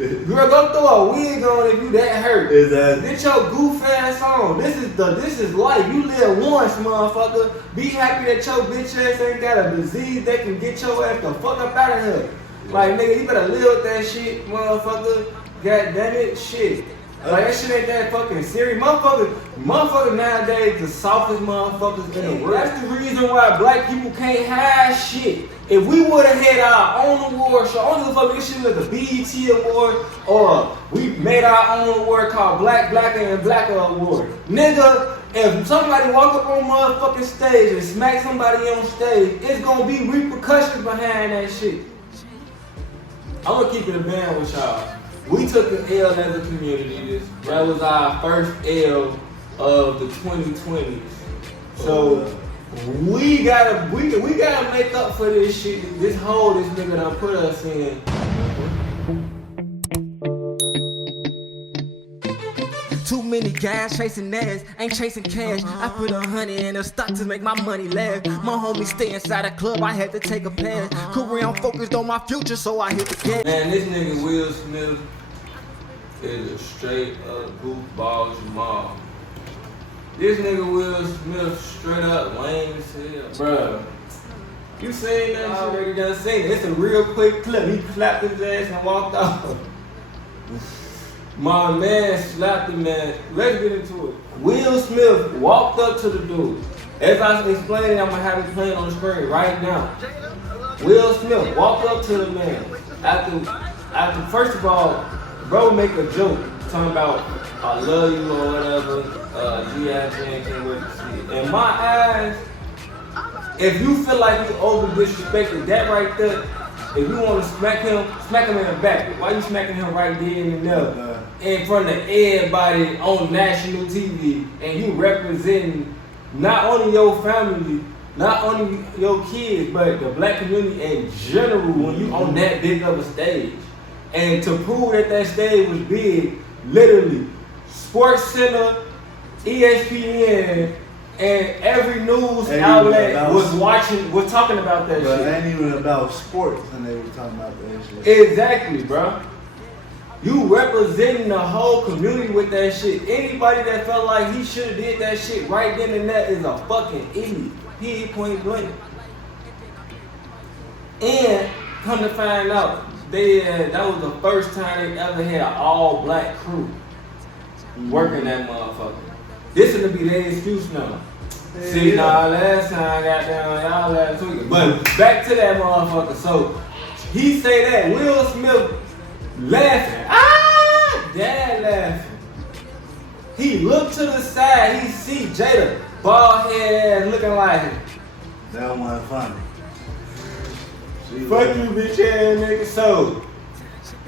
Girl, go throw a wig on if you that hurt. Exactly. Get your goof ass on. This is life. You live once, motherfucker. Be happy that your bitch ass ain't got a disease that can get your ass the fuck up out of here. Like, nigga, you better live with that shit, motherfucker. God damn it, shit. Like, that shit ain't that fucking serious. Motherfucker nowadays, the softest motherfuckers in the world. That's the reason why black people can't hide shit. If we would have had our own award show, I don't give a fuck, this shit was a BET award, or we made our own award called Blacker and Blacker Award. Nigga, if somebody walk up on motherfucking stage and smack somebody on stage, it's gonna be repercussions behind that shit. I'm gonna keep it a band with y'all. We took an L as a community. That was our first L of the 2020s. So we gotta make up for this shit. This hole this nigga done put us in. Too many guys chasing ass, ain't chasing cash. I put 100 in the stock to make my money last. My homies stay inside the club, I had to take a pass. Career, I'm focused on my future, so I hit the gas. Man, this nigga Will Smith is a straight up goofball Jamal. This nigga Will Smith straight up lame as hell. Bruh, you seen that shit? I already done seen it. It's a real quick clip. He clapped his ass and walked off. My man slapped him, man. Let's get into it. Will Smith walked up to the dude. As I explained, I'm gonna have it playing on the screen right now. Will Smith walked up to the man. After first of all, bro make a joke talking about I love you or whatever. G.I. Jane can't wait to see it. In my eyes, if you feel like you over disrespected that right there, if you want to smack him in the back. Why you smacking him right there in the middle? In front of everybody on national TV, and you representing not only your family, not only your kids, but the black community in general when you on that big of a stage. And to prove that that stage was big, literally, Sports Center, ESPN, and every news outlet was talking about that shit. It ain't even about sports, and they were talking about that shit. Exactly, bro. You representing the whole community with that shit. Anybody that felt like he should have did that shit right then and there is a fucking idiot. He point blank. And come to find out, that was the first time they ever had an all-black crew working that motherfucker. This is gonna be their excuse now. See, last time goddamn y'all last week. But back to that motherfucker. So he say that Will Smith laughing. Dad laughing. He looked to the side. He see Jada bald head ass looking like him. That wasn't funny. Fuck you, bitch ass nigga. So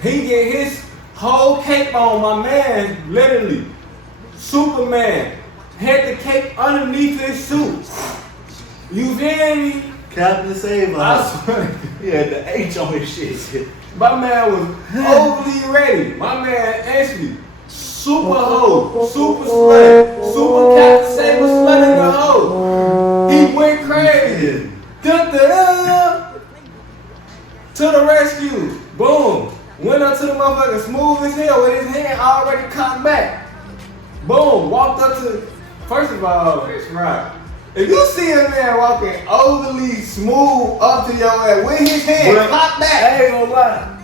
he get his whole cape on, my man, literally. Superman had the cape underneath his suit. You feel me? Captain Save I swear. He had the H on his shit. My man was overly ready. My man actually super hoe, super slut, super Captain Saber slut in the hoe. He went crazy. To the rescue. Boom. Went up to the motherfucker smooth as hell with his hand already cocked back. Boom. Walked up to, first of all, right. If you see a man walking overly smooth up to your ass with his hand cocked back. I ain't gonna lie.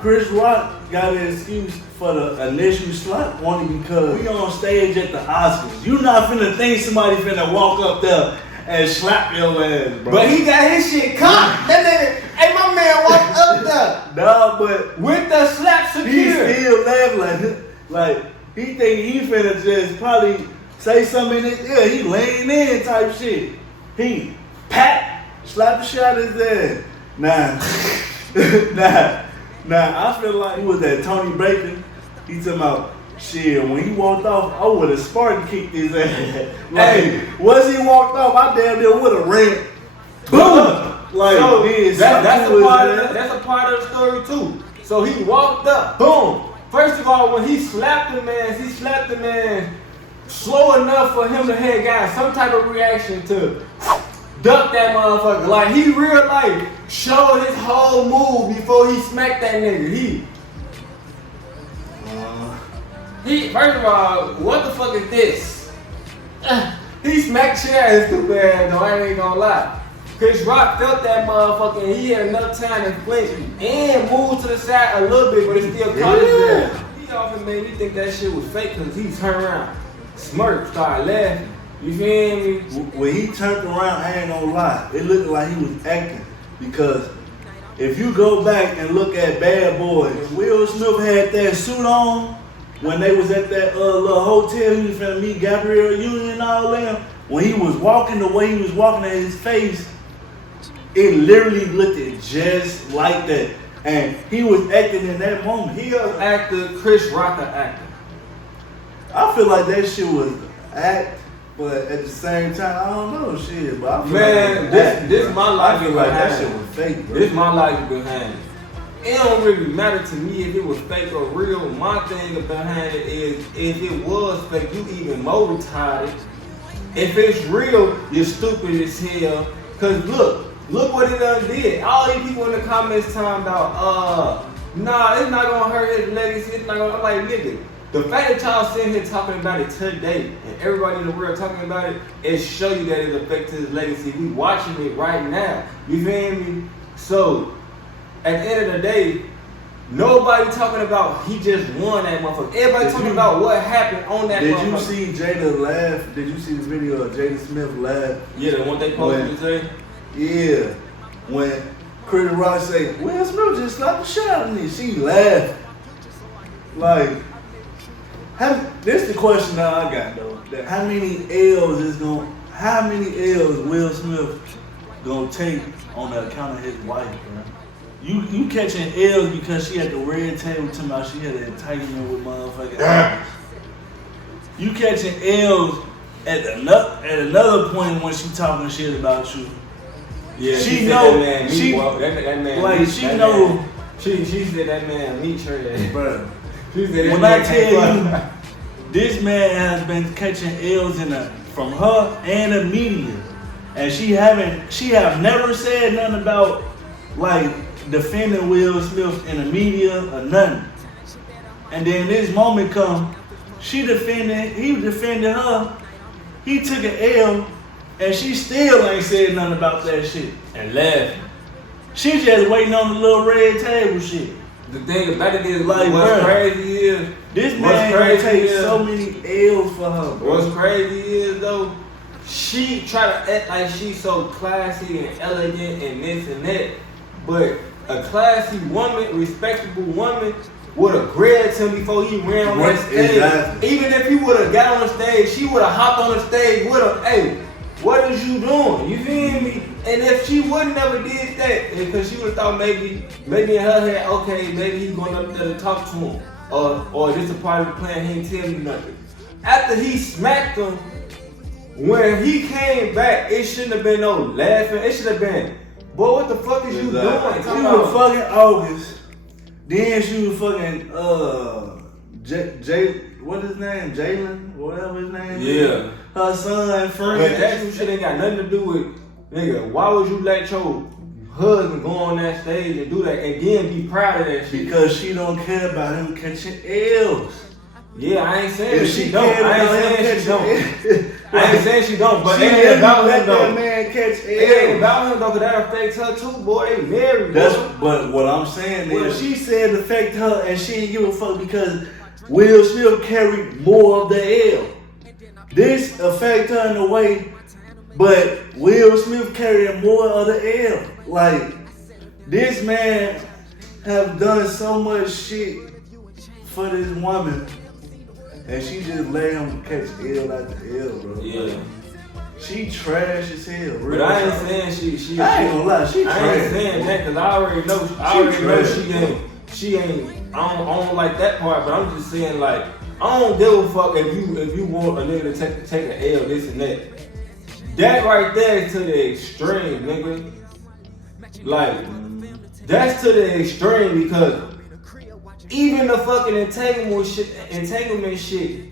Chris Rock got an excuse for the initial slap only because we on stage at the Oscars. You not finna think somebody finna walk up there and slap your ass, bro. But he got his shit cocked. That nigga, hey, my man walked up there. Nah, but with the slap secure. He still laughing like he think he finna just probably say something in his ear. He laying in type shit. He slap the shit out of his ass. Nah, I feel like he was that Tony Bacon. He talking about shit. When he walked off, I would have Spartan kicked his ass. Like, once he walked off, I damn near would have ran. Boom! Like, so that's a part of the story too. So he walked up, boom. First of all, when he slapped the man slow enough for him to have got some type of reaction to duck that motherfucker. Like, he real life showed his whole move before he smacked that nigga. He, first of all, what the fuck is this? He smacked shit out of his stupid ass, though, I ain't gonna lie. Chris Rock felt that motherfucker and he had enough time to flinch and move to the side a little bit, but it still caught his ass. He often made me think that shit was fake because he turned around, smirked, started laughing. You feel me? When he turned around, I ain't gonna lie, it looked like he was acting. Because if you go back and look at Bad Boys, Will Smith had that suit on when they was at that little hotel. He was finna meet Gabrielle Union and all them. When he was walking, the way he was walking at his face, it literally looked just like that. And he was acting in that moment. He an actor, Chris Rock an actor. I feel like that shit was act, but at the same time, I don't know shit. But I feel man, like this my life. I feel like that shit was fake, bro. This my life behind it. It don't really matter to me if it was fake or real. My thing behind it is if it was fake, you even more retarded. If it's real, you're stupid as hell. Cause look what it done did. All these people in the comments talking about, nah, it's not gonna hurt his legacy. It's not gonna. I'm like, nigga, the fact that y'all sitting here talking about it today and everybody in the world talking about it, it show you that it affected his legacy. We watching it right now. You feel me? So at the end of the day, nobody talking about he just won that motherfucker. Everybody talking about what happened on that motherfucker. Did you see Jada laugh? Did you see the video of Jada Smith laugh? Yeah, the one they posted today? Yeah. When Chris Rock say, Will Smith just slapped the shit out of me, she laughed. Like, this is the question that I got though. That how many L's Will Smith gonna take on the account of his wife, bro? You catching L's because she had the red table to me, she had an entitlement with motherfucking You catching L's at another point when she talking shit about you. Yeah, she know that she that man like meat, she that know man, she said that man meat trash, bro. She said that when man I tell you, this man has been catching L's from her and the media, and she have never said nothing about like defending Will Smith in the media or nothing. And then this moment come, he defended her, he took an L, and she still ain't said nothing about that shit. and laughing. She just waiting on the little red table shit. The thing about it is, like, what's crazy is this man gonna take so many L's for her, bro. What's crazy is though, she try to act like she's so classy and elegant and this and that, but a classy woman, respectable woman, would have grabbed him before he ran on that stage. Exactly. Even if he would have got on the stage, she would have hopped on the stage with him. Hey, what is you doing? You feel me? And if she would never did that, because she would have thought maybe in her head, okay, maybe he's going up there to talk to him, or this is a part of the plan. He ain't tell me nothing. After he smacked him, when he came back, it shouldn't have been no laughing. It should have been, boy, what the fuck is you doing? She was fucking August. Then she was fucking what his name? Jalen? Whatever his name is. Yeah. Her son and friend. But that shit ain't got nothing to do with, nigga, why would you let your husband go on that stage and do that and then be proud of that shit? Because she don't care about him catching L's. Yeah, I ain't saying If she don't. I ain't saying she don't. I ain't saying she don't, but she it ain't about let him though. that man catch L's. It ain't about him though, cause that affects her too, boy. They married, But what I'm saying is, she said it affect her and she didn't give a fuck because Will Smith carried more of the L. This affect her in a way, but Will Smith carried more of the L. Like, this man have done so much shit for this woman, and she just let him catch L after L, bro. Yeah. She trash as hell, But I ain't saying she. I ain't gonna lie, she trash. I ain't saying that because I already know. She ain't. I don't like that part, but I'm just saying like I don't give a fuck if you want a nigga to take an L, this and that. That right there is to the extreme, nigga. Like that's to the extreme because even the fucking entanglement shit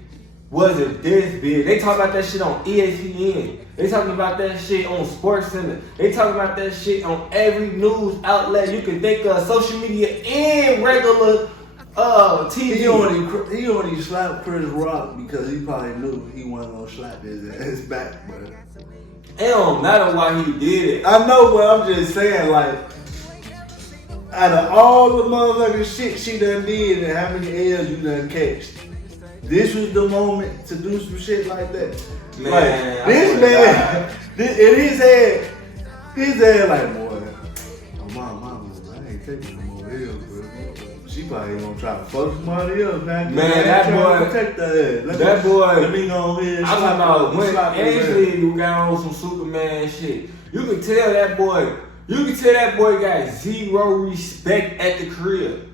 wasn't this big. They talk about that shit on ESPN. They talking about that shit on SportsCenter. They talking about that shit on every news outlet you can think of, social media and regular TV. He only slapped Chris Rock because he probably knew he wasn't gonna slap his ass back, bro. It don't matter why he did it. I know, but I'm just saying, like, out of all the motherfucking shit she done did and how many L's you done catched, this was the moment to do some shit like that. Man, like, this man, in his head, like, boy, mama, I ain't taking no more L's, bro. She probably ain't gonna try to fuck somebody else, man. That boy, protect her ass. Let me go ahead. I'm talking about when Ashley you got on some Superman shit. You can tell that boy got zero respect at the crib.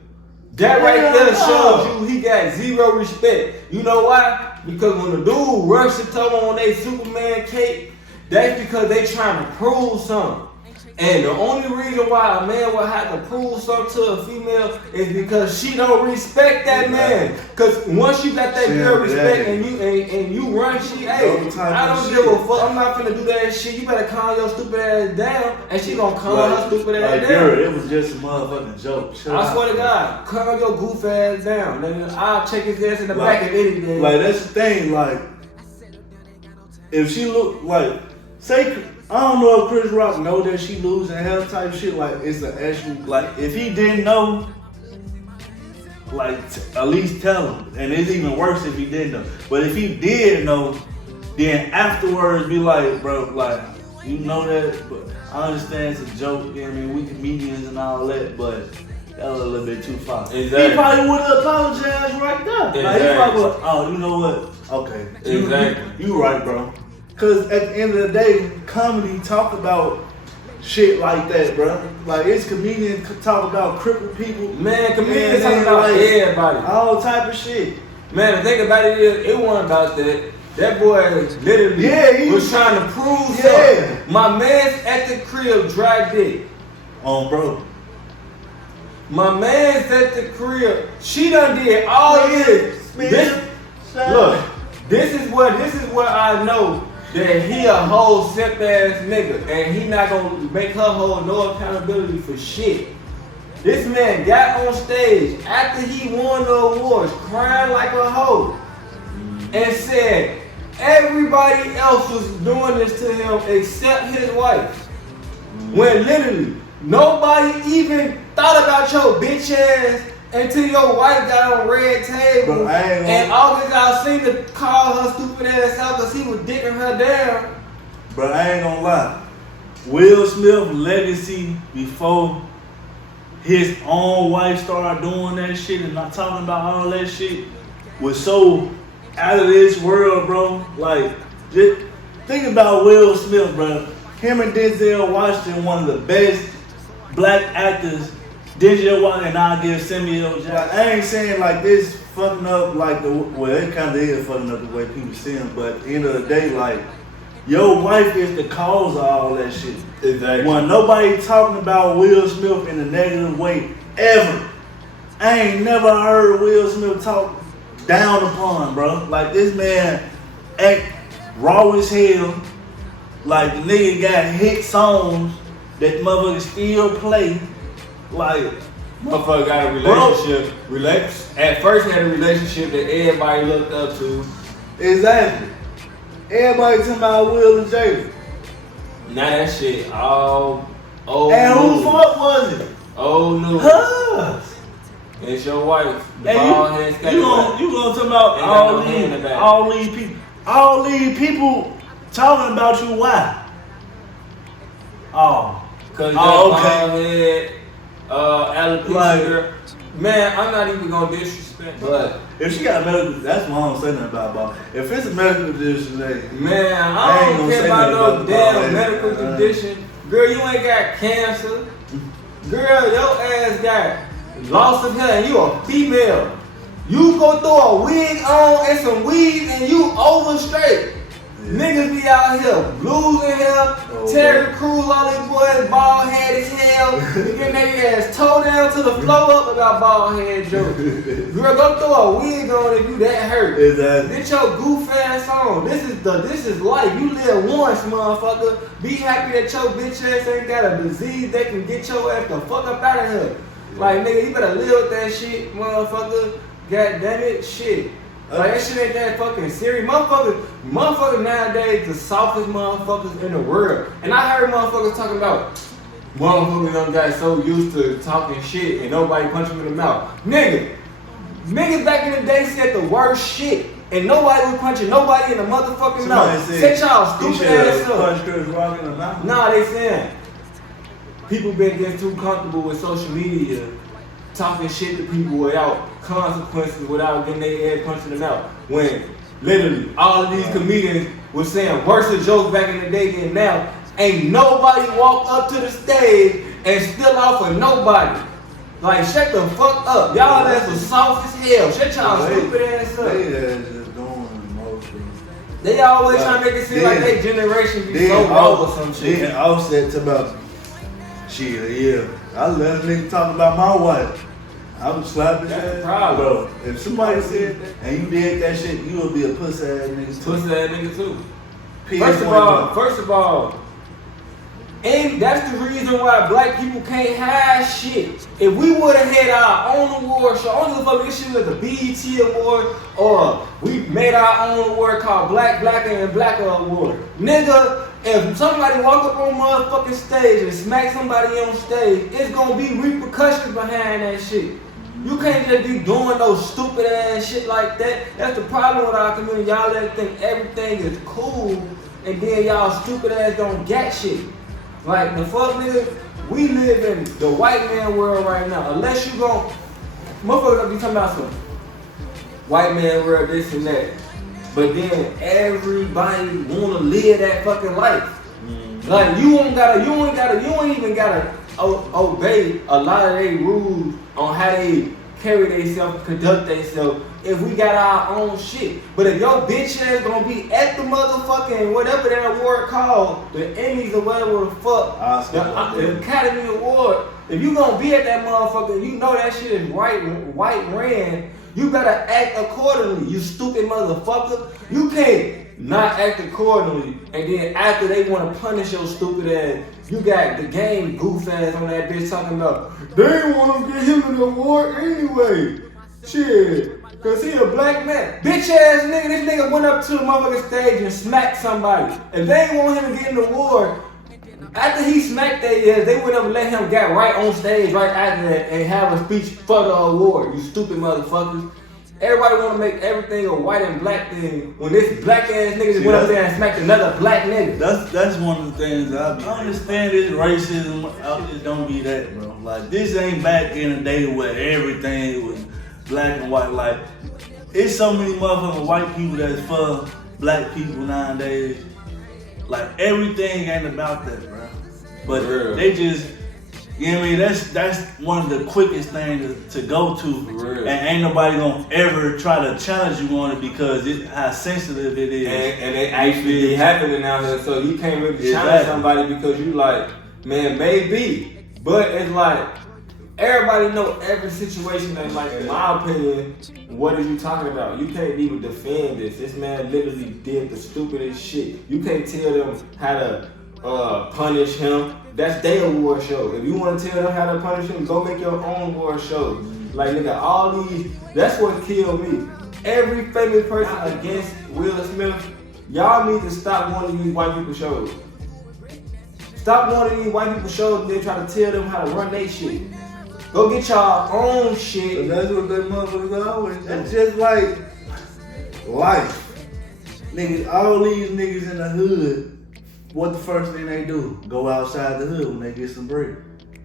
That right there shows you he got zero respect. You know why? Because when the dude rushed to tell him on their Superman cape, that's because they trying to prove something. And the only reason why a man would have to prove something to a female is because she don't respect that man. Cause once you got that girl respect and you run shit, hey, I don't give a fuck. I'm not finna do that shit. You better calm your stupid ass down, and she gonna calm her stupid ass down. Girl, it was just a motherfucking joke. I swear to God, calm your goof ass down, nigga. I'll check his ass in the back of anything. Like that's the thing. Like if she look like say. I don't know if Chris Rock know that she losing health type shit. Like it's an actual like if he didn't know, like at least tell him. And it's even worse if he didn't know. But if he did know, then afterwards be like, bro, like you know that. But I understand it's a joke. You know what I mean, we comedians and all that, but that was a little bit too far. Exactly. He probably would have apologized right there. Exactly. Like he probably would, oh, you know what? Okay. Exactly. You right, bro. Cause at the end of the day, comedy talk about shit like that, bro. Like it's comedians talk about crippled people. Man, comedians talk about like, everybody. All type of shit. Man, the thing about it is, it wasn't about that. That boy literally was trying to prove something. My man's at the crib dry dick. Bro. My man's at the crib. She done did all this. Look, this is what I know. That he a whole simp ass nigga and he not gonna make her hold no accountability for shit. This man got on stage after he won the awards crying like a hoe and said everybody else was doing this to him except his wife. When literally nobody even thought about your bitch ass until your wife got on red table. Bro, and August Alsina called her stupid ass out because he was dicking her down. But I ain't gonna lie. Will Smith's legacy before his own wife started doing that shit and not talking about all that shit was so out of this world, bro. Like, just think about Will Smith, bro. Him and Denzel Washington, one of the best black actors. Denzel Washington and I give Samuel Jackson. I ain't saying like this fucking up like it kind of is fucking up the way people see him, but at the end of the day, like, your wife is the cause of all that shit. Exactly. When nobody talking about Will Smith in a negative way ever. I ain't never heard Will Smith talk down upon, bro. Like this man act raw as hell. Like the nigga got hit songs that motherfucker still play. Like, motherfucker got a relationship. At first had a relationship that everybody looked up to. Exactly. Everybody talking about Will and Jada. Now that shit all old. And whose fault was it? Old news. Hers. It's your wife. You gonna talk about all these people talking about you? Why? Cause okay. Alopecia girl. Man, I'm not even gonna disrespect. But if she got medical, that's what I don't say nothing about. If it's a medical condition, man, I don't care about no damn medical condition. Girl, you ain't got cancer. Girl, your ass got loss of hair and you a female. You go throw a wig on and some weed and you over straight. Niggas be out here losing hair. Terry Crews, all these boys bald head as hell. Getting their ass toe down to the floor up about bald head jokes. Girl, go throw a wig on if you that hurt. Exactly. Get your goof ass on. This is life. You live once, motherfucker. Be happy that your bitch ass ain't got a disease that can get your ass the fuck up out of here. Like, nigga, you better live with that shit, motherfucker. God damn it, shit. Like, that shit ain't that fucking serious. Motherfuckers nowadays, the softest motherfuckers in the world. And I heard motherfuckers talking about, motherfuckers done got so used to talking shit and nobody punch them in the mouth. Niggas back in the day said the worst shit. And nobody was punching nobody in the motherfucking mouth. Set y'all stupid ass up. Punch Chris Rock in the mouth. Nah, they saying people been getting too comfortable with social media, talking shit to people without consequences, without getting their head punched in the mouth. When literally all of these comedians were saying worse jokes back in the day than now. Ain't nobody walked up to the stage and still off for nobody. Like, shut the fuck up. Y'all ass was soft as hell. Shut y'all stupid ass up. They always trying to make it seem like they generation be so low or some shit. Then Offset about shit, yeah. I let a nigga talk about my wife. I was slapping that. Bro, if somebody said and you did that shit, you would be a pussy ass nigga too. Pussy ass nigga too. First of all, and that's the reason why black people can't hide shit. If we would have had our own award show, I don't give a fuck if this shit was the BET Award or we made our own award called Blacker and Blacker Award. Nigga, if somebody walk up on motherfucking stage and smack somebody on stage, it's gonna be repercussions behind that shit. You can't just be doing those stupid ass shit like that. That's the problem with our community. Y'all let think everything is cool and then y'all stupid ass don't get shit. Like, the fuck, nigga, we live in the white man world right now. Unless you gon' motherfuckers gonna be talking about some white man world, this and that. But then everybody wanna live that fucking life. Like, you ain't even gotta obey a lot of their rules on how they carry themselves, conduct themselves. If we got our own shit. But if your bitch ass gonna be at the motherfucking whatever that award called, the Emmys or whatever the fuck, the Academy Award, if you gonna be at that motherfucker, you know that shit is white ran, you better act accordingly, you stupid motherfucker. You can't not act accordingly, and then after they wanna punish your stupid ass, you got the game goof ass on that bitch talking about, they ain't wanna get him an award anyway. Shit. Cause he a black man. Bitch ass nigga, this nigga went up to the motherfucking stage and smacked somebody. If they ain't want him to get an award, after he smacked their ass, they went up and let him get right on stage right after that and have a speech for the award, you stupid motherfuckers. Everybody wanna make everything a white and black thing when this black ass nigga just went up there and smacked another black nigga. That's one of the things I understand this racism, it don't be that, bro. Like, this ain't back in the day where everything was black and white. Like, it's so many motherfucking white people that's for black people nowadays. Like, everything ain't about that, bro. But they just, you know what I mean? That's one of the quickest things to go to. And ain't nobody gonna ever try to challenge you on it because how sensitive it is. And it actually be happening out here, so you can't really challenge somebody because you like, man, maybe. But it's like, everybody know every situation that, like, in my opinion, what are you talking about? You can't even defend this. This man literally did the stupidest shit. You can't tell them how to punish him. That's their award show. If you want to tell them how to punish him, go make your own award show. Like, nigga, all these, that's what killed me. Every famous person against Will Smith, y'all need to stop wanting these white people shows. Stop wanting these white people shows and then try to tell them how to run their shit. Go get y'all own shit. But that's what they motherfuckers always do. That's just like life. Niggas, all these niggas in the hood, what the first thing they do? Go outside the hood when they get some bread.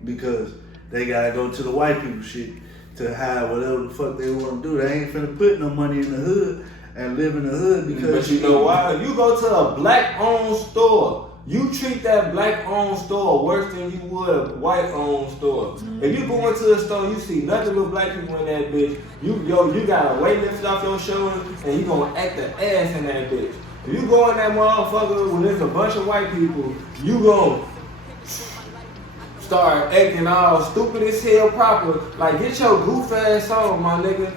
Because they gotta go to the white people shit to hide whatever the fuck they wanna do. They ain't finna put no money in the hood and live in the hood because. But you know why? If you go to a black owned store, you treat that black-owned store worse than you would a white-owned store. If you go into a store, you see nothing but black people in that bitch. You got a weight lifted off your shoulders, and you gonna act the ass in that bitch. If you go in that motherfucker when there's a bunch of white people, you gonna start acting all stupid as hell proper. Like, get your goof ass on, my nigga.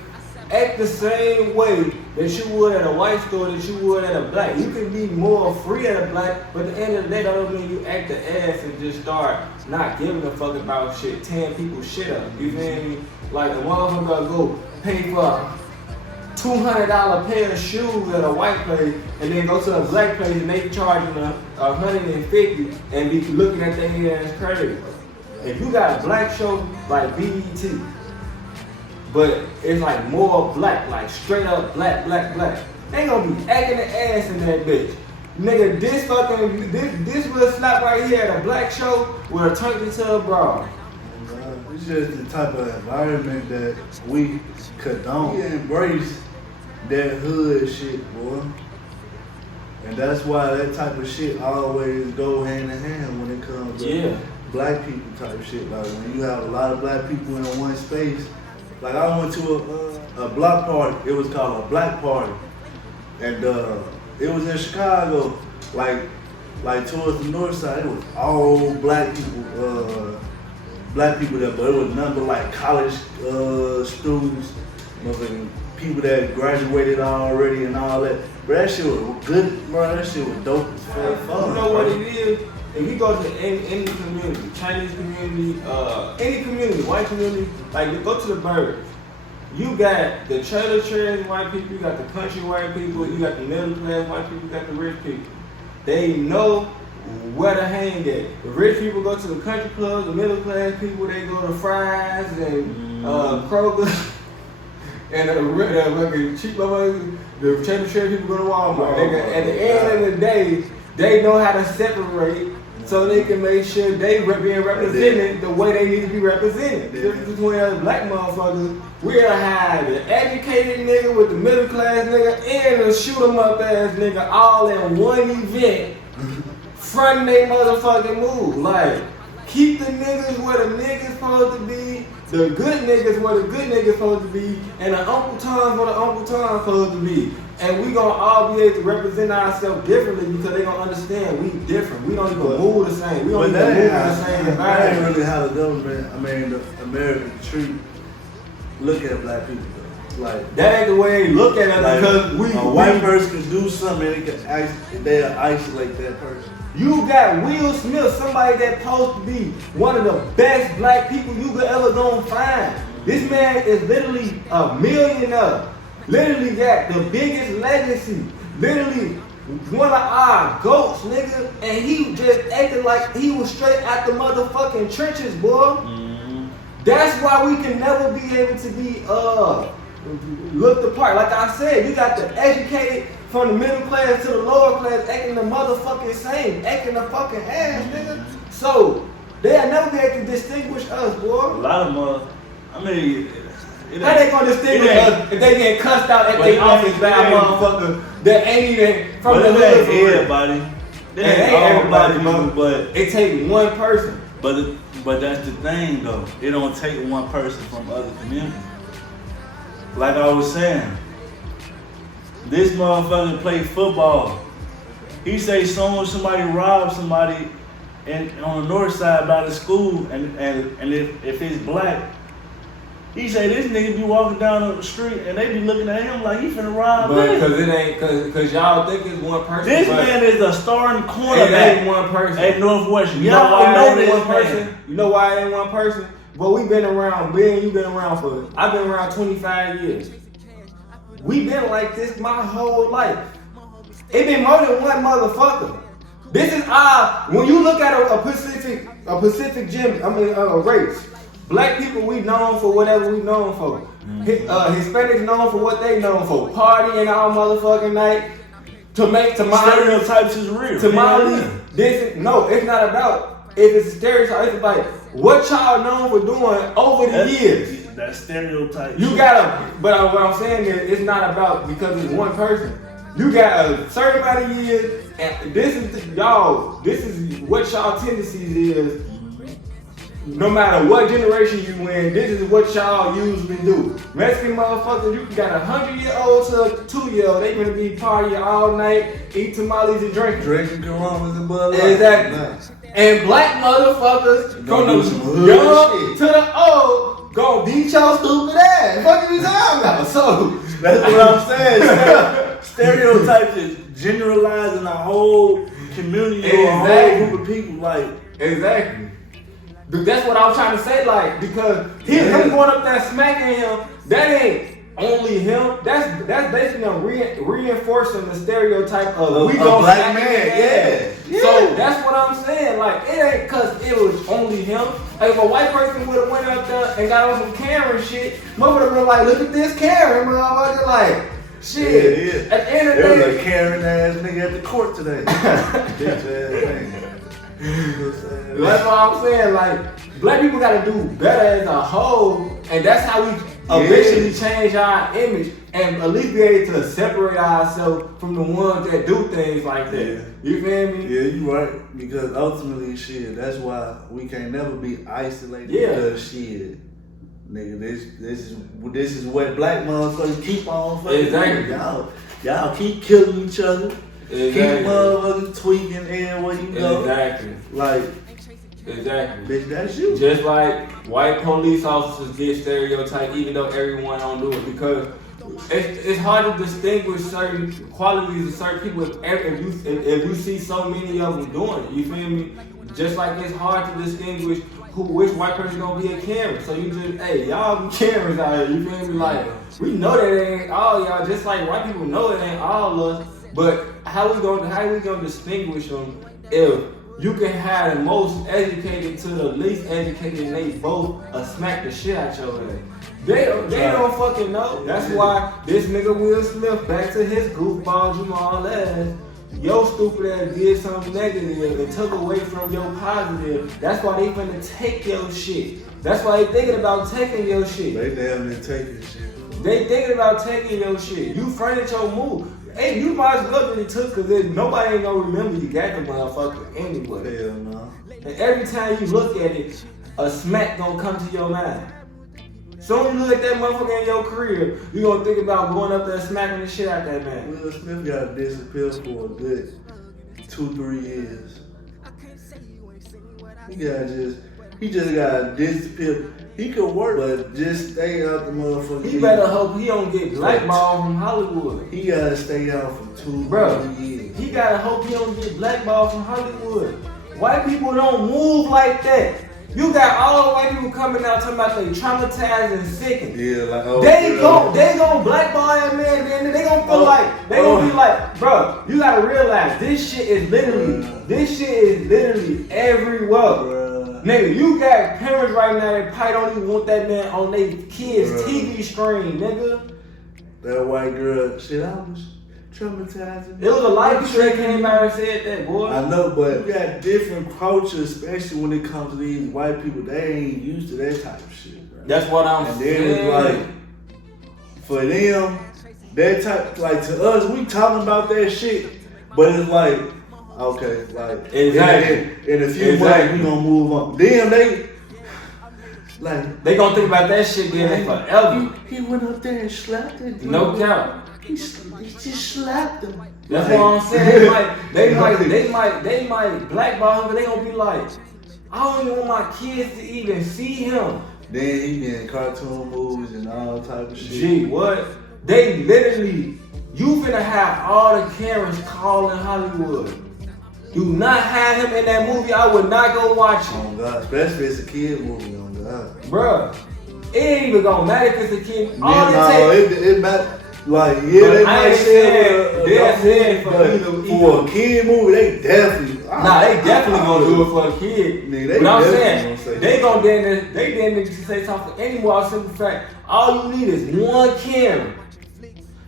act the same way that you would at a white store that you would at a black. You can be more free at a black, but at the end of the day, that don't mean you act the ass and just start not giving a fuck about shit, tearing people's shit up. You feel me? Like a motherfucker go pay for $200 pair of shoes at a white place and then go to a black place and they charging $150 and be looking at their ass crazy. If you got a black show like BET, but it's like more black, like straight up black, they gonna be acting the ass in that bitch. Nigga, this little slap right here at a black show will have turned into a brawl. It's just the type of environment that we condone. We embrace that hood shit, boy. And that's why that type of shit always go hand in hand when it comes to black people type shit. Like when you have a lot of black people in one space. Like I went to a block party. It was called a black party. And it was in Chicago. Like towards the north side, it was all black people. Black people there, but it was nothing but like college students, people that graduated already and all that. But that shit was good, bro. That shit was dope as fuck. You know what it is? If you go to any community, Chinese community, any community, white community, like you go to the burbs, you got the trailer trash white people, you got the country white people, you got the middle class white people, you got the rich people. They know where to hang at. The rich people go to the country clubs, the middle class people, they go to Fry's and Kroger. And the cheap motherfuckers, the trailer trash people go to Walmart. At the end of the day, they know how to separate so they can make sure they being represented the way they need to be represented. The difference between us black motherfuckers, we're to hide the educated nigga with the middle class nigga and the shoot 'em up ass nigga all in one event. Frontin' they motherfucking move. Like, keep the niggas where the niggas supposed to be, the good niggas where the good niggas supposed to be, and the Uncle Tom's where the Uncle Tom's supposed to be. And we gonna all be able to represent ourselves differently because they gonna understand we different. We don't even move the same. We don't even move in the same environment. That ain't really how the government, the American look at black people though. Like that ain't the way they look at us like, because a white person can do something and they'll isolate that person. You got Will Smith, somebody that's supposed to be one of the best black people you could ever gonna find. This man is literally a millionaire. Literally got the biggest legacy. Literally one of our goats, nigga. And he just acted like he was straight out the motherfucking trenches, boy. Mm-hmm. That's why we can never be able to be looked apart. Like I said, you got the educated from the middle class to the lower class acting the motherfucking same, acting the fucking ass, nigga. So they'll never be able to distinguish us, boy. A lot of how they gonna distinguish us if they get cussed out at their office by a motherfucker that ain't even from the hood? Everybody. It ain't everybody, but it takes one person. But that's the thing though. It don't take one person from other communities. Like I was saying, this motherfucker play football. He say soon as somebody robs somebody on the north side by the school and if it's black, he say this nigga be walking down the street and they be looking at him like he finna rob me. But cause it ain't cause y'all think it's one person. This man is a starting cornerback. It ain't one person. At Northwestern. You know why it ain't one person? You know why it ain't one person? But we been around, you been around I've been around 25 years. We been like this my whole life. It been more than one motherfucker. This is when you look at a Pacific gym, a race. Black people, we known for whatever we known for. Hispanics known for what they known for. Partying all motherfucking night. Stereotypes is real. No, it's not about if it's a stereotype. It's like what y'all known for doing over the years. That stereotype. You gotta, but what I'm saying is it's not about because it's one person. You got a certain amount of years, and this is what y'all tendencies is. No matter what generation you in, this is what y'all usually do. Mexican motherfuckers, you got 100-year-old to a 2-year-old. They gonna be partying all night, eat tamales and drinking. Drinking Coronas and Bud Light. Exactly. Nice. And black motherfuckers, from the young to the old, gon' beat your stupid ass. What you talking about? So that's what I'm saying. Stereotypes is generalizing a whole community or a whole group of people. Like exactly. But that's what I was trying to say. Like because him going up there smacking him, that ain't only him. That's basically them reinforcing the stereotype of we gon' black smack man. Yeah. So that's what I'm saying. Like it ain't cause it was only him. Like if a white person would have went up there and got on some Karen shit, mother would have been like, look at this Karen, motherfucker. Like shit. Yeah. At the end of the day, there was a Karen ass nigga at the court today. Bitch ass nigga. That's what I'm saying. Like black people gotta do better as a whole, and that's how we eventually change our image and at least be able to separate ourselves from the ones that do things like that. Yeah. You feel me? Yeah, you right. Because ultimately, shit, that's why we can't never be isolated. Yeah. Because shit, nigga, this is what black motherfuckers keep on fucking exactly. doing. Y'all keep killing each other. Exactly. Keep motherfuckers tweaking everywhere you go. Exactly. Like, exactly. bitch, that's you. Just like white police officers get stereotyped, even though everyone don't do it, because it's hard to distinguish certain qualities of certain people if you see so many of them doing it. You feel me? Just like it's hard to distinguish which white person gonna be a Karen. So you just, hey, y'all be Karens out here. You feel me? Like we know that it ain't all y'all. Just like white people know it ain't all us. But how we gonna distinguish them if you can have the most educated to the least educated and they both smack the shit out your ass? They don't fucking know. That's why this nigga Will Smith, back to his goofball Jamal ass, your stupid ass did something negative and took away from your positive. That's why they finna take your shit. That's why they thinking about taking your shit. They damn near taking shit. They thinking about taking your shit. You fronted your move. Hey, you might as well really took, cause nobody ain't gonna remember you got the motherfucker anyway. Hell no. And every time you look at it, a smack gonna come to your mind. Soon as you look at that motherfucker in your career, you gonna think about going up there and smacking the shit out that man. Will Smith got disappeared for a good 2-3 years. He just got disappeared. He could work, but just stay out the motherfucker. He better hope he don't get blackballed from Hollywood. He gotta stay out for 2-3 years. He gotta hope he don't get blackballed from Hollywood. White people don't move like that. You got all the white people coming out talking about they traumatized and sickened. Yeah, like they gon' blackball that man, then they gon' feel like they gon' be like, bro, you gotta realize this shit is literally everywhere. Nigga, you got parents right now that probably don't even want that man on their kids' TV screen, nigga. That white girl, shit, I was traumatizing. It was a lot of people that came out and said that, boy. I know, but we got different cultures, especially when it comes to these white people. They ain't used to that type of shit, bro. That's what I'm saying. And then it's like, for them, that type, like to us, we talking about that shit, but it's like, okay, like in a few months we gonna move on. Then they gonna think about that shit being forever. He went up there and slapped that dude. No count. He just slapped him. That's what I'm saying. They might blackball him, but they gonna be like, I don't even want my kids to even see him. Then he be in cartoon movies and all type of shit. Gee, what? They literally, you finna have all the Karens calling Hollywood. Do not have him in that movie. I would not go watch it. Oh God, especially if it's a kid movie. Oh God, bruh, it ain't even gonna matter if it's a kid. It matter. Like they might say for a kid movie, they definitely. They definitely gonna do it for a kid. But I'm saying they gonna then say something anymore. Simple fact, all you need is one Karen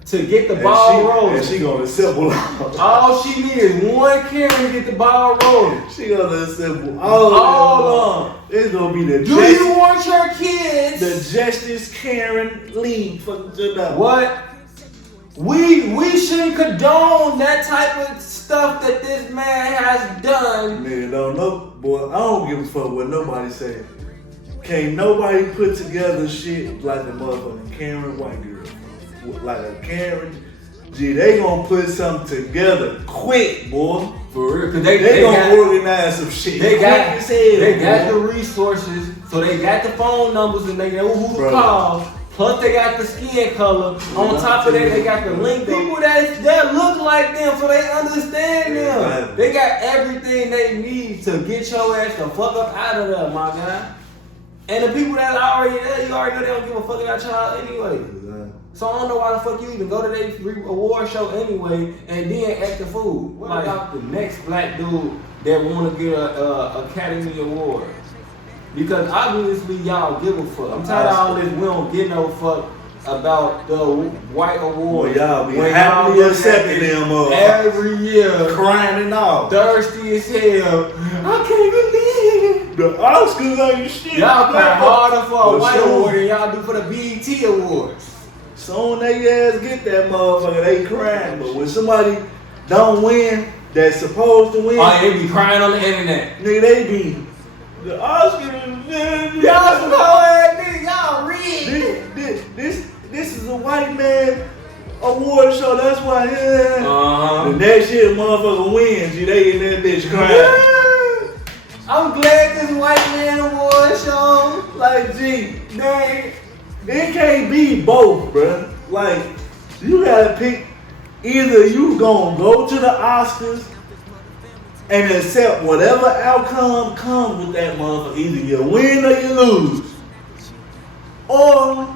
to get the ball rolling. And she gonna assemble. All she need is one Karen to get the ball rolling. She gonna assemble all of them. It's gonna be the. Do you want your kids? The Justice Karen League for the what? We shouldn't condone that type of stuff that this man has done. Man, don't know, boy. I don't give a fuck what nobody say. Can't nobody put together shit like a motherfucking Karen white girl. Like a Karen Gee, they gonna put something together quick, boy. For real, cause They gonna got, organize some shit. They quick got, as hell, they got boy. the resources, so they got the phone numbers and they know who to call. Plus they got the skin color. On top of that, they got the link. People that look like them, so they understand them. Exactly. They got everything they need to get your ass the fuck up out of there, my guy. And the people that are already there, you already know they don't give a fuck about y'all anyway. Exactly. So I don't know why the fuck you even go to their award show anyway and then act the fool. What about the next black dude that want to get a Academy Award? Because obviously y'all give a fuck. I'm tired of all this. We don't give no fuck about the white award. Well, y'all be happily accepting them every year, crying and all, thirsty as hell. I can't believe it. The Oscars ain't shit. Y'all cry harder for a white sure. award than y'all do for the BET Awards. So when they ass get that motherfucker, they crying. But when somebody don't win, that's supposed to win, oh, they be crying on the internet. nigga, they be the Oscars. Y'all some whole ass niggas, y'all rigged. This is a white man award show. That's why. Uh-huh. The next year, motherfucker wins. You they in that bitch crying. I'm glad this white man award show. Like, gee, dang, it can't be both, bruh. Like, you gotta pick. Either you gonna go to the Oscars and accept whatever outcome comes with that motherfucker. Either you win or you lose. Or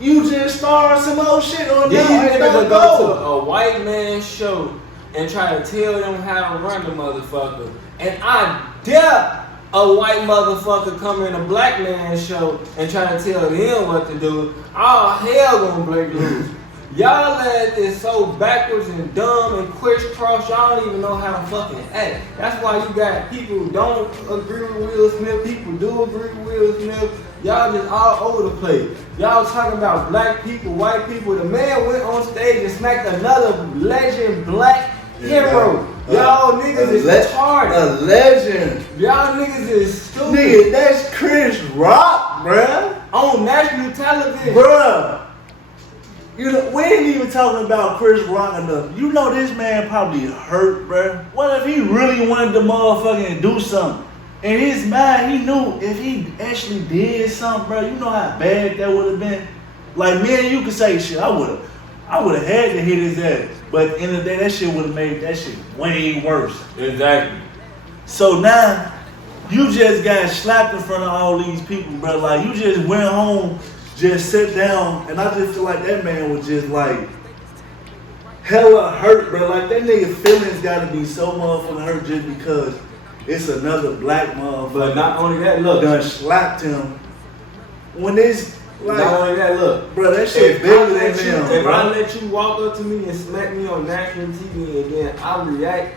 you just start some old shit on These them and niggas don't go to go. a white man show and try to tell them how to run the motherfucker. And I dare a white motherfucker come in a black man show and try to tell them what to do. All hell gonna break loose. Y'all ass is so backwards and dumb and crisscross, y'all don't even know how to fucking act. That's why you got people who don't agree with Will Smith, people do agree with Will Smith. Y'all just all over the place. Y'all talking about black people, white people. The man went on stage and smacked another legend black hero. Y'all niggas is retarded. A legend. Y'all niggas is stupid. Nigga, that's Chris Rock, bruh. On national television. Bruh. You know, we ain't even talking about Chris Rock enough. You know this man probably hurt, bruh. What if he really wanted to motherfucking do something? In his mind, he knew if he actually did something, bruh, you know how bad that would have been? Like, me and you could say, shit, I would have had to hit his ass. But at the end of the day, that shit would have made that shit way worse. Exactly. So now, you just got slapped in front of all these people, bro. Like, you just went home, just sat down, and I just feel like that man was just like hella hurt, bro. Like, that nigga feelings gotta be so motherfucking hurt just because it's another black motherfucker. But not only that, look. Done slapped him. When it's like, not only that, look. Bro, that shit bigger than him. If I let you walk up to me and smack me on national TV and then I react,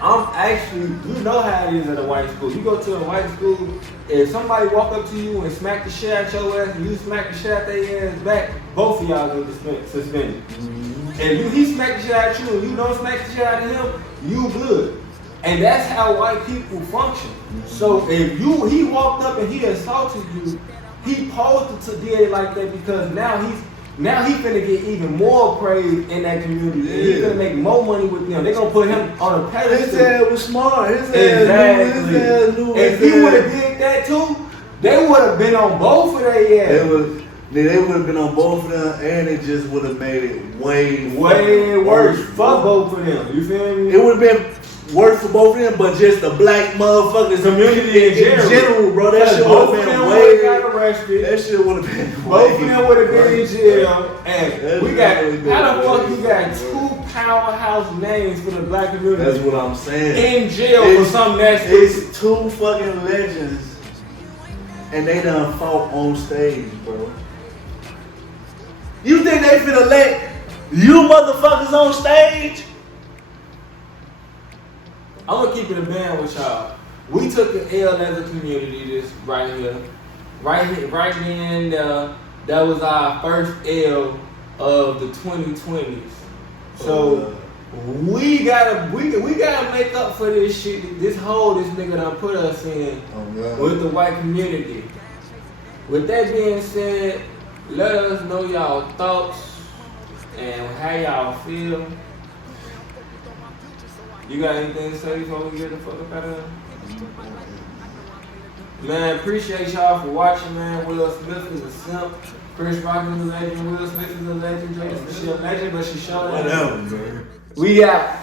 I'm actually, you know how it is at a white school. You go to a white school, if somebody walk up to you and smack the shit out your ass and you smack the shit out their ass back, both of y'all get suspended. Mm-hmm. If he smack the shit out you and you don't smack the shit out of him, you good. And that's how white people function. Mm-hmm. So if he walked up and he assaulted you, he posed to do it like that because now he finna get even more praise in that community. Yeah. He's gonna make more money with them. They're gonna put him on a pedestal. His ass was smart. His exactly. ass knew if he would have did that too, they would have been on both of their ass. They would have been on both of them, and it just would have made it way worse for both of them. You feel me? It would have been worse for both of them, but just the black motherfuckers community in general, bro. That shit would have been way. Got arrested. That shit would have been. Both of them would have been in jail. And we got how the fuck you got two powerhouse names for the black community? That's what I'm saying. In jail for something that's it's two fucking legends, and they done fought on stage, bro. You think they finna let you motherfuckers on stage? I'm gonna keep it a band with y'all. We took the L as a community, this right here. Right then, that was our first L of the 2020s. So we gotta make up for this shit, this hole this nigga done put us in with the white community. With that being said, let us know y'all thoughts. And how y'all feel? You got anything to say before we get the fuck up out of here? Man, appreciate y'all for watching, man. Will Smith is a simp. Chris Rock is a legend. Will Smith is a legend. Jada, she a legend, but she showing Whatever, man. We out.